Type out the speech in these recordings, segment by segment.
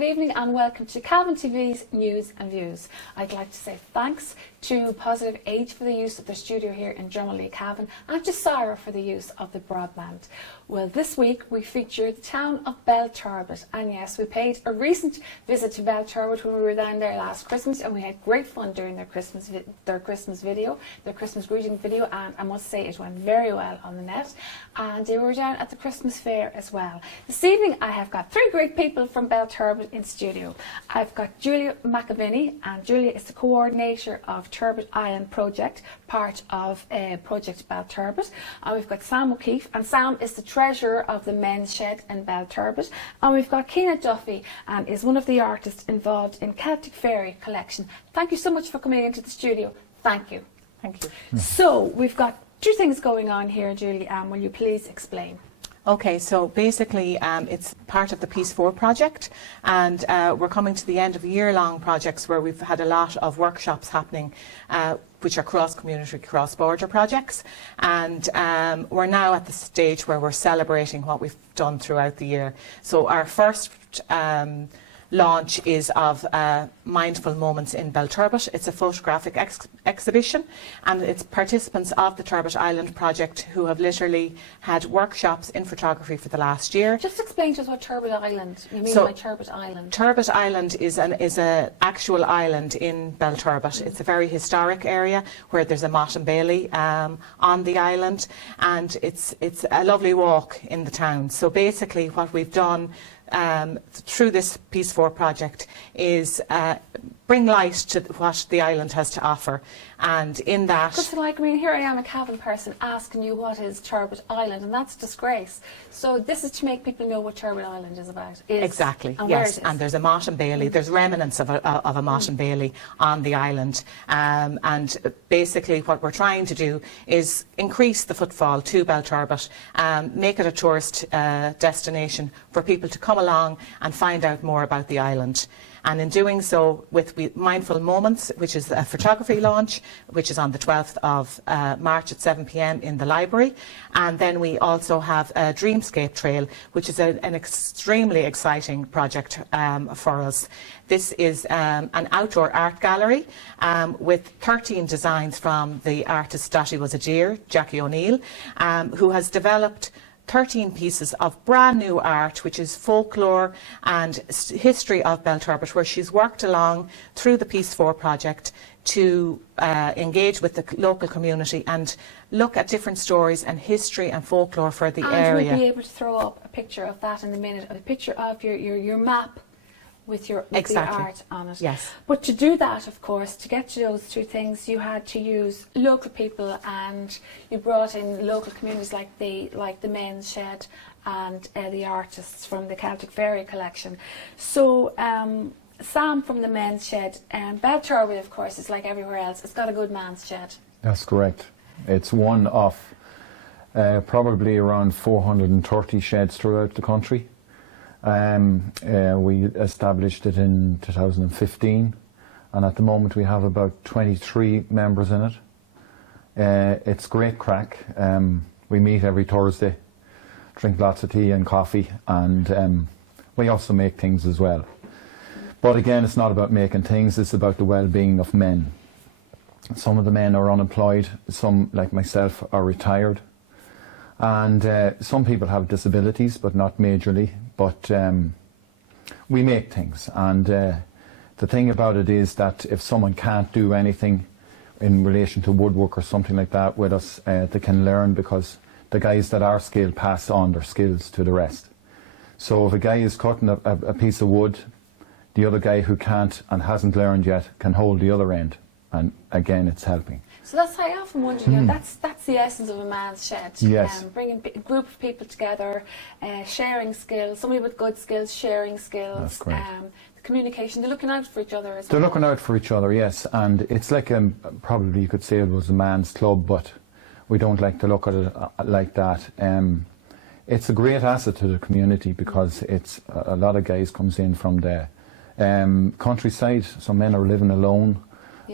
good evening and welcome to Cavan TV's News and Views. I'd like to say thanks to Positive Age for the use of their studio here in Drummondley, Cavan, and to Sarah for the use of the broadband. Well, this week we featured the town of Belturbet, and yes, we paid a recent visit to Belturbet when we were down there last Christmas, and we had great fun doing their Christmas greeting video, and I must say it went very well on the net. And they were down at the Christmas fair as well. This evening I have got three great people from Belturbet in studio. I've got Julie McAvinney, and Julie is the coordinator of Turbet Island Profect, part of PROJECT Belturbet. And we've got Sam O'Keeffe, and Sam is the treasurer of the men's shed in Belturbet. And we've got Keena Duffy, and is one of the artists involved in Celtic Fairy collection. Thank you so much for coming into the studio. Thank you. Thank you. So we've got two things going on here, Julie. Will you please explain? Okay, so basically it's part of the Peace 4 project, and we're coming to the end of year-long projects where we've had a lot of workshops happening which are cross-community, cross-border projects, and we're now at the stage where we're celebrating what we've done throughout the year. So our first launch is of Mindful Moments in Belturbet. It's a photographic exhibition, and it's participants of the Turbet Island Project who have literally had workshops in photography for the last year. Just explain to us what Turbet Island, you mean by Turbet Island? Turbet Island is an actual island in Belturbet. It's a very historic area where there's a Mahgheraveely on the island, and it's a lovely walk in the town. So basically what we've done through this Peace 4 project is bring light to what the island has to offer, and in that... Just like, I mean, here I am, a Cavan person, asking you what is Turbet Island, and that's disgrace. So this is to make people know what Turbet Island is about. Exactly, yes, and there's a Mahgheraveely, there's remnants of a Mahgheraveely on the island, and basically what we're trying to do is increase the footfall to Belturbet, make it a tourist destination for people to come along and find out more about the island. And in doing so, with Mindful Moments, which is a photography launch, which is on the 12th of March at 7 p.m. in the library. And then we also have a Dreamscape Trail, which is an extremely exciting project for us. This is an outdoor art gallery with 13 designs from the artist Dottie Was a Deer, Jackie O'Neill, who has developed 13 pieces of brand new art, which is folklore and history of Belturbet, where she's worked along through the Peace 4 project to engage with the local community and look at different stories and history and folklore for the area. And we'll be able to throw up a picture of that in a minute, a picture of your map with the art on it. Yes. But to do that, of course, to get to those two things, you had to use local people, and you brought in local communities like the men's shed and the artists from the Celtic Fairy collection. So Sam from the men's shed, and Belturbet, of course, is like everywhere else. It's got a good man's shed. That's correct. It's one of probably around 430 sheds throughout the country. We established it in 2015, and at the moment we have about 23 members in it. It's great crack. We meet every Thursday, drink lots of tea and coffee, and we also make things as well. But again, it's not about making things, it's about the well-being of men. Some of the men are unemployed, some, like myself, are retired. And some people have disabilities, but not majorly. But we make things, and the thing about it is that if someone can't do anything in relation to woodwork or something like that with us, they can learn, because the guys that are skilled pass on their skills to the rest. So if a guy is cutting a piece of wood, the other guy who can't and hasn't learned yet can hold the other end, and again it's helping. So that's how I often wonder, you know, that's the essence of a man's shed. Yes. Bringing a group of people together, sharing skills, somebody with good skills, sharing skills. That's great. The communication, they're looking out for each other as well. They're looking out for each other, yes, and it's like probably you could say it was a man's club, but we don't like to look at it like that. It's a great asset to the community, because it's a lot of guys comes in from the countryside. Some men are living alone.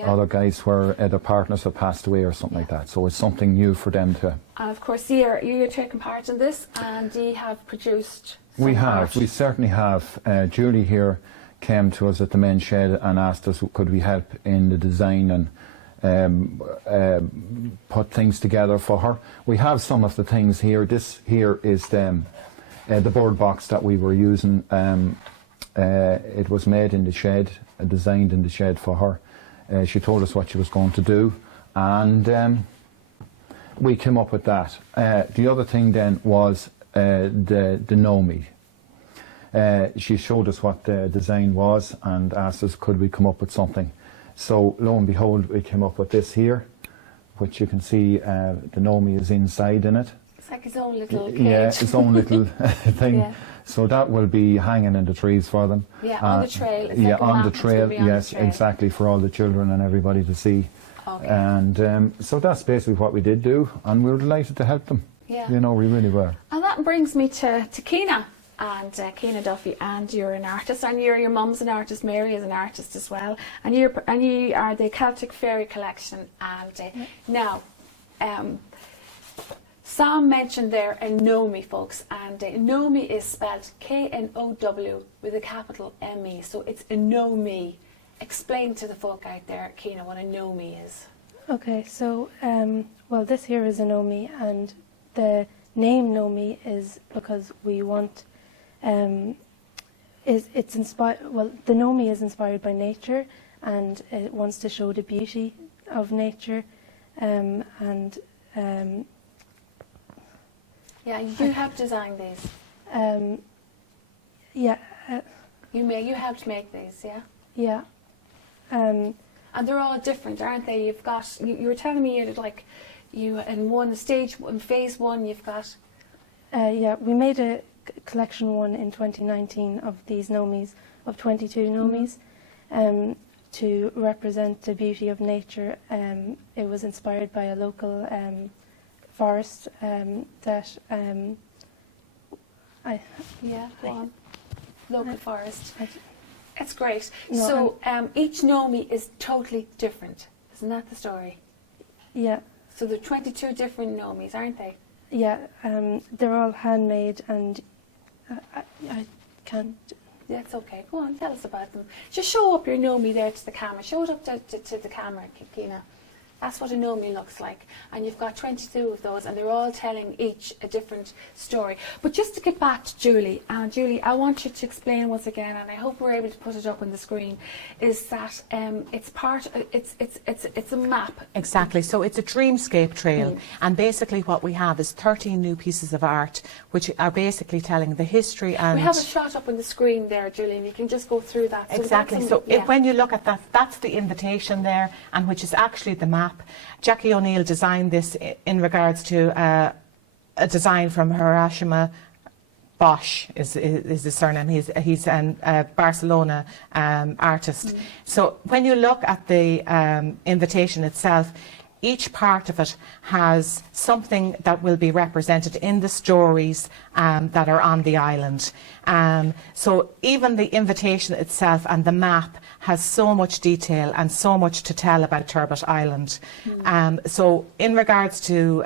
other guys where their partners have passed away or something like that. So it's something new for them to. And of course, you're taking part in this, and you have produced. We certainly have. Julie here came to us at the men's shed and asked us could we help in the design and put things together for her. We have some of the things here. This here is the bird box that we were using. It was made in the shed, designed in the shed for her. She told us what she was going to do, and we came up with that. The other thing then was the Nomi. She showed us what the design was and asked us could we come up with something. So lo and behold, we came up with this here, which you can see the Nomi is inside in it. It's like his own little cage. Yeah, its own little thing. Yeah. So that will be hanging in the trees for them. Yeah, on the trail. It's yeah, like on the trail. Yes, exactly, for all the children and everybody to see. Okay. And so that's basically what we did do, and we were delighted to help them. Yeah. You know, we really were. And that brings me to Keena and Keena Duffy, and you're an artist, and your mum's an artist, Mary is an artist as well, and you are the Celtic Fairy Collection. And now, Sam mentioned there a Nomi, folks, and Nomi is spelled K-N-O-W with a capital M-E, so it's a Nomi. Explain to the folk out there, Keena, what a Nomi is. Okay, so well, this here is a Nomi, and the name Nomi is because we want it's inspired. Well, the Nomi is inspired by nature, and it wants to show the beauty of nature, and yeah, you helped design these. Yeah. You helped make these, yeah. Yeah. And they're all different, aren't they? You've got. You were telling me you in phase one. You've got. Yeah, we made a collection one in 2019 of these Nomis, of 22 Nomis, to represent the beauty of nature. It was inspired by a local forest that Local forest. It's great. No, so each Nomi is totally different. Isn't that the story? Yeah. So there are 22 different Nomis, aren't they? Yeah, they're all handmade, and I can't. Yeah, it's okay. Go on, tell us about them. Just show up your Nomi there to the camera. Show it up to the camera, Keena. That's what a Nomi looks like. And you've got 22 of those, and they're all telling each a different story. But just to get back to Julie, and Julie, I want you to explain once again, and I hope we're able to put it up on the screen, is that it's a map. Exactly. So it's a dreamscape trail, and basically what we have is 13 new pieces of art, which are basically telling the history. And we have a shot up on the screen there, Julie, and you can just go through that. Exactly. So when you look at that, that's the invitation there, and which is actually the map. Jackie O'Neill designed this in regards to a design from Hiroshima. Bosch is his surname. He's a Barcelona artist. So when you look at the invitation itself, each part of it has something that will be represented in the stories that are on the island. So even the invitation itself and the map has so much detail and so much to tell about Turbet Island. So in regards to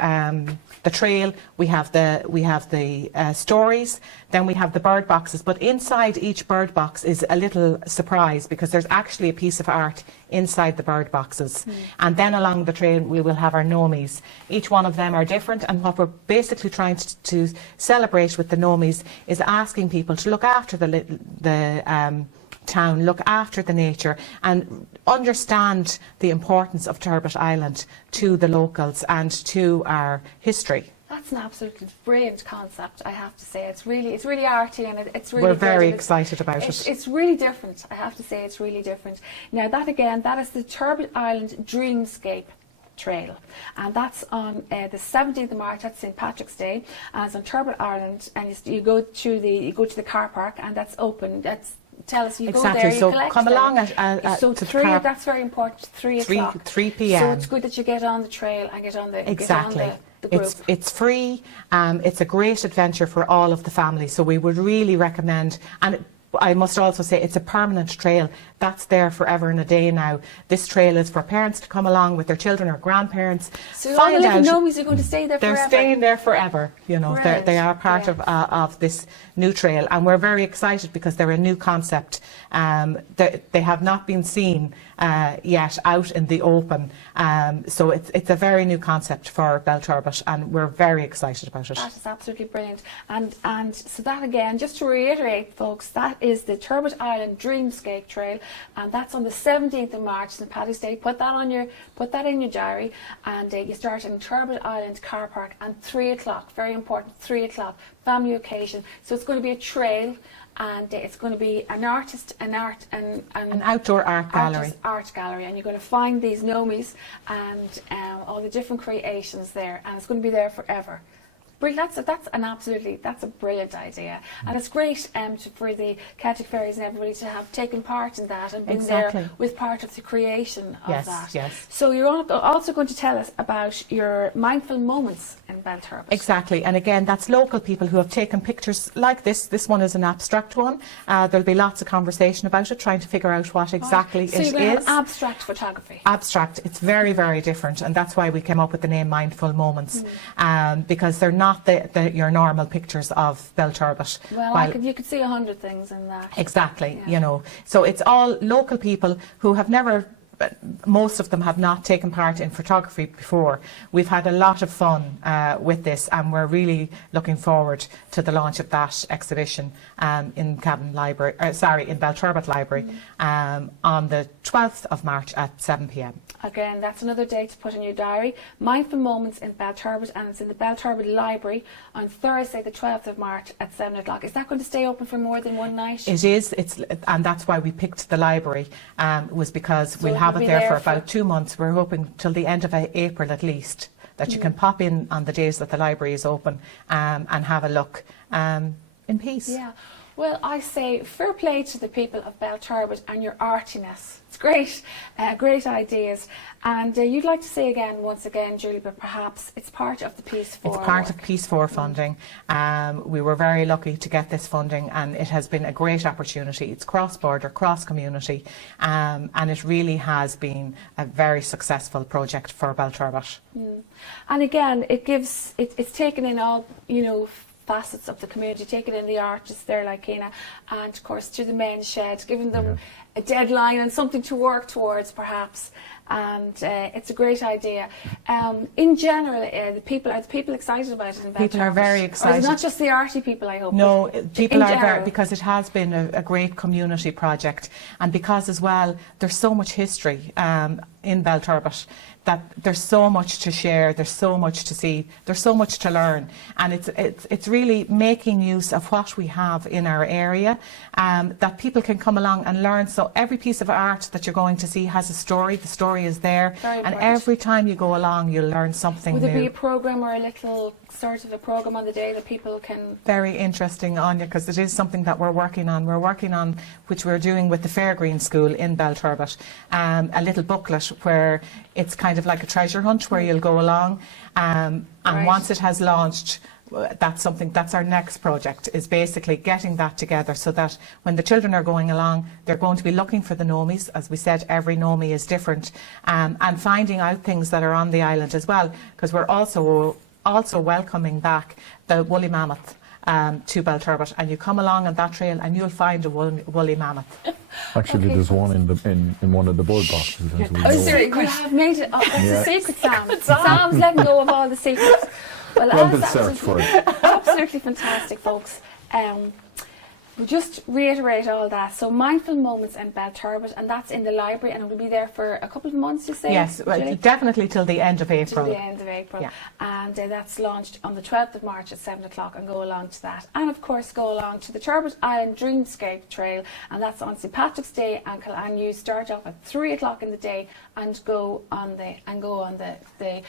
the trail, we have the stories, then we have the bird boxes, but inside each bird box is a little surprise, because there's actually a piece of art inside the bird boxes. And then along the trail we will have our Nomis. Each one of them are different, and what we're basically trying to celebrate with the Nomis is asking people to look after the town, look after the nature, and understand the importance of Turbet Island to the locals and to our history. That's an absolutely brilliant concept, I have to say. It's really arty, and it's really. We're very excited about it. It's really different, I have to say. It's really different. Now that is the Turbet Island Dreamscape Trail, and that's on the 17th of March. That's St. Patrick's Day, and it's on Turbet Island, and you go to the car park, and that's open. Tell us, you go there, you so collect come along so to 3, the car. that's very important, 3 o'clock. 3 p.m. So it's good that you get on the trail and get on the Exactly. the group. It's free. It's a great adventure for all of the family. So we would really recommend, and I must also say it's a permanent trail. That's there forever and a day now. This trail is for parents to come along with their children or grandparents. So all the little nomies are going to stay there forever? They're staying there forever. You know, they are part of this new trail, and we're very excited because they're a new concept. They have not been seen yet out in the open. So it's a very new concept for Belturbet, and we're very excited about it. That is absolutely brilliant. And so that again, just to reiterate, folks, that is the Turbet Island Dreamscape Trail, and that's on the 17th of March, St. Paddy's Day. Put that in your diary, and you start in Turbet Island Car Park and 3 o'clock. Very important, 3 o'clock, family occasion. So it's going to be a trail, and it's going to be an outdoor art gallery. Art gallery, and you're going to find these nomies and all the different creations there, and it's going to be there forever. That's a brilliant idea, and it's great for the Celtic Fairies and everybody to have taken part in that and been there with part of the creation of that. Yes. So you're also going to tell us about your mindful moments in Belturbet. Exactly, and again, that's local people who have taken pictures like this. This one is an abstract one. There'll be lots of conversation about it, trying to figure out what exactly it is. So you're going to have abstract photography. Abstract. It's very, very different, and that's why we came up with the name Mindful Moments, because they're not your normal pictures of Belturbet. Well, you could see 100 things in that. Exactly, you know. So it's all local people who have never, most of them have not taken part in photography before. We've had a lot of fun with this, and we're really looking forward to the launch of that exhibition in Belturbet Library on the 12th of March at 7 p.m. Again, that's another date to put in your diary. Mindful Moments in Belturbet, and it's in the Belturbet Library on Thursday, the 12th of March at 7 o'clock. Is that going to stay open for more than one night? It is, and that's why we picked the library, was because we'll have it there for about 2 months. We're hoping till the end of April at least, that you can pop in on the days that the library is open and have a look in peace. Yeah. Well, I say fair play to the people of Belturbet and your artiness. It's great, great ideas. And you'd like to say once again, Julie, but perhaps it's part of the Peace 4. It's part of Peace 4 funding. We were very lucky to get this funding, and it has been a great opportunity. It's cross-border, cross-community, and it really has been a very successful project for Belturbet. And again, it's taken in all, facets of the community, taking in the artists there like Keena, and of course to the men's shed, giving them a deadline and something to work towards perhaps, and it's a great idea. In general, are the people excited about it in Belturbet? People are very excited. Or is it not just the arty people, I hope? No, people are very, because it has been a great community project, and because as well there's so much history in Belturbet, that there's so much to share, there's so much to see, there's so much to learn, and it's really making use of what we have in our area, that people can come along and learn. So every piece of art that you're going to see has a story. The story is there, and every time you go along you'll learn something new. Would there be a programme or a little sort of a programme on the day that people can... Very interesting, Áine, because it is something that we're working on. We're working on, which we're doing with the Fairgreen School in Belturbet, a little booklet where it's kind of like a treasure hunt where you'll go along, and once it has launched, that's our next project, is basically getting that together so that when the children are going along, they're going to be looking for the nomies. As we said, every nomie is different, and finding out things that are on the island as well, because we're also welcoming back the woolly mammoth to Belturbet, and you come along on that trail and you'll find a woolly mammoth. Actually, there's one in one of the bird boxes. You have made it up. That's a secret, Sam. Sam's letting go of all the secrets. Well, search for it. Absolutely fantastic, folks. We'll just reiterate all that. So Mindful Moments in Belturbet, and that's in the library, and it will be there for a couple of months, you say? Yes, well, definitely till the end of April. Till the end of April. Yeah. And that's launched on the 12th of March at 7 o'clock, and go along to that. And of course go along to the Turbet Island Dreamscape Trail, and that's on St. Patrick's Day, and you start off at 3 o'clock in the day and go on the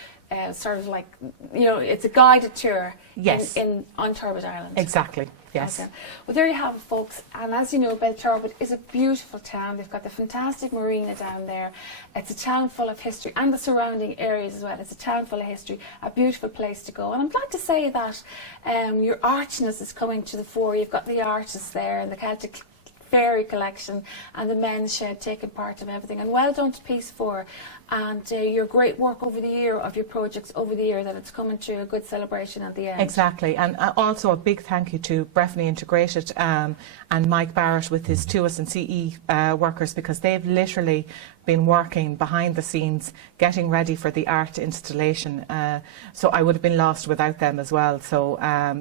sort of like, it's a guided tour. Yes. on Turbet Island. Exactly. Yes. Okay. Well, there you have it, folks. And as you know, Belturbet is a beautiful town. They've got the fantastic marina down there. It's a town full of history, and the surrounding areas as well. It's a town full of history, a beautiful place to go. And I'm glad to say that your archness is coming to the fore. You've got the artists there, and the Celtic fairy collection, and the men's shed taking part of everything. And well done to Piece 4 and your great work over the year of your projects over the year, that it's coming to a good celebration at the end. Exactly, and also a big thank you to Breffni Integrated and Mike Barrett with his TUS and CE workers, because they've literally been working behind the scenes getting ready for the art installation, so I would have been lost without them as well. So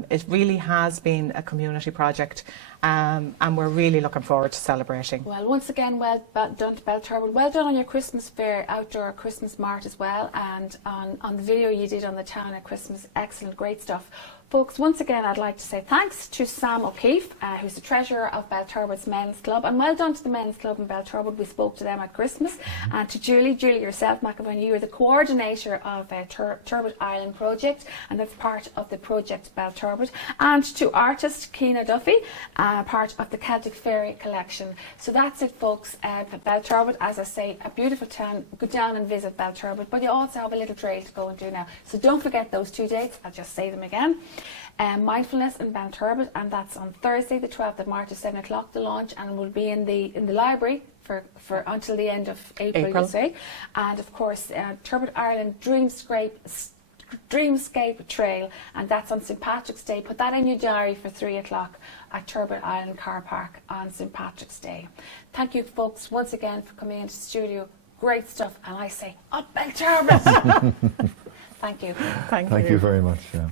it really has been a community project, and we're really looking forward to celebrating. Well, once again, well done to Belturbet. Well done on your Christmas fair, outdoor Christmas mart as well, and on the video you did on the town at Christmas. Excellent, great stuff. Folks, once again, I'd like to say thanks to Sam O'Keeffe, who's the treasurer of Belturbet's Men's Club, and well done to the Men's Club in Belturbet. We spoke to them at Christmas. And to Julie yourself, McAvinney, you're the coordinator of Turbet Island Project, and that's part of the Project Belturbet. And to artist Keena Duffy, part of the Celtic Fairy collection. So that's it, folks. Belturbet, as I say, a beautiful town. Go down and visit Belturbet, but you also have a little trail to go and do now. So don't forget those 2 dates. I'll just say them again. Mindfulness in Belturbet, and that's on Thursday the 12th of March at 7 o'clock, the launch, and we'll be in the library for until the end of April. You say. And of course Turbet Ireland Dreamscape Trail, and that's on St Patrick's Day. Put that in your diary for 3 o'clock at Turbet Island Car Park on St Patrick's Day. Thank you, folks, once again for coming into the studio. Great stuff, and I say up Belturbet. Thank you. Thank you very much. Yeah.